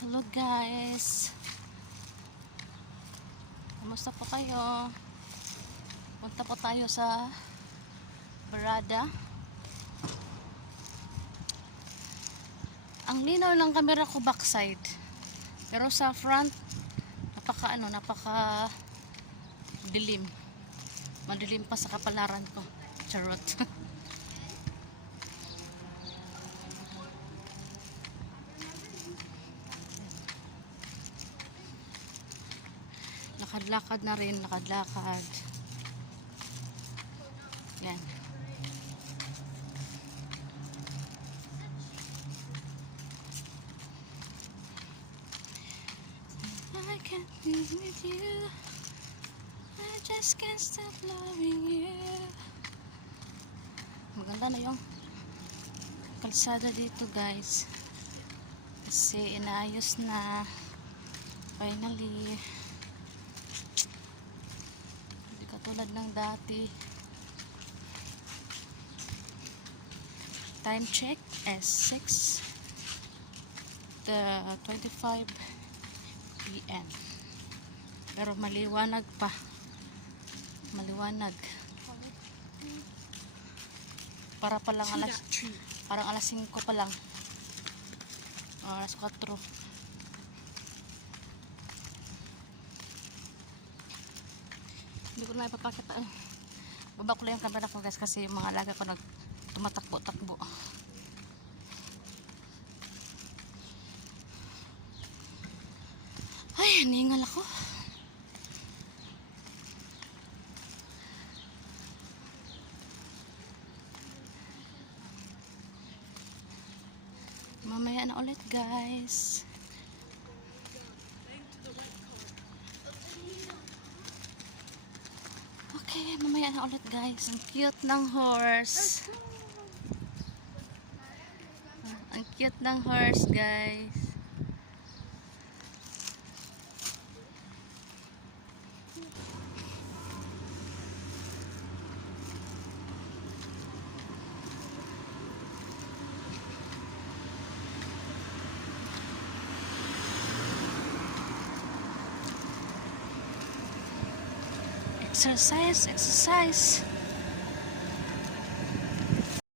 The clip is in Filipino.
Hello guys, kamusta po kayo? Punta po tayo sa Barada. Ang linaw ng camera ko backside, pero sa front napaka dilim. Madilim pa sa kapalaran ko. Charot. Lakad-lakad na rin, lakad-lakad. Yan. I can't be with you. I just can't stop loving you. Maganda na yung kalsada dito guys. Kasi inaayos na. Finally. Tulad ng dati. Time check is 6:25 PM. Pero maliwanag pa. Maliwanag. Parang alas 5 pa lang. Alas 4. Hindi ko na ipapakita. Baba ko lang yung camera ko guys kasi yung mga alaga ko tumatakbo-takbo. Ay, ningal ako. Mamaya na ulit guys. Okay, mamaya na ulit guys. Ang cute ng horse. Ang cute ng horse guys. Exercise, exercise.